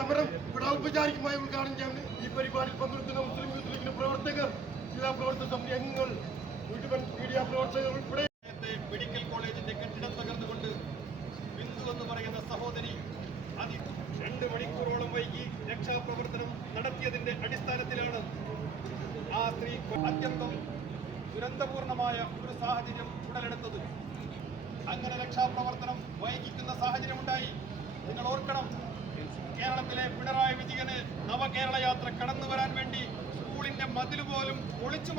സമരം ഇവിടെ ഔപചാരികമായി ഉദ്ഘാടനം ചെയ്യാൻ ഈ പരിപാടിയിൽ പങ്കെടുക്കുന്ന മുസ്ലിം യൂത്ത് ലീഗിന്റെ പ്രവർത്തകർ, ജില്ലാ പ്രവർത്തക സമിതി അംഗങ്ങൾ, മുഴുവൻ മീഡിയ പ്രവർത്തകർ ഉൾപ്പെടെ മെഡിക്കൽ കോളേജിന്റെ കെട്ടിടം തകർന്നുകൊണ്ട് ബിന്ദു എന്ന് പറയുന്ന സഹോദരി 2 മണിക്കൂറോളം വൈകി രക്ഷാപ്രവർത്തനം നടത്തിയതിന്റെ അടിസ്ഥാനത്തിലാണ് ആ സ്ത്രീ അത്യന്തം ദുരന്തപൂർണമായ ഒരു സാഹചര്യം ഉടലെടുത്തത്. അങ്ങനെ രക്ഷാപ്രവർത്തനം വൈകിക്കുന്ന സാഹചര്യമുണ്ടായി. നിങ്ങൾ ഓർക്കണം, കേരളത്തിലെ പിണറായി വിജയന് നവകേരള യാത്ര കടന്നു വരാൻ വേണ്ടി സ്കൂളിന്റെ മതിൽ പോലും പൊളിച്ചു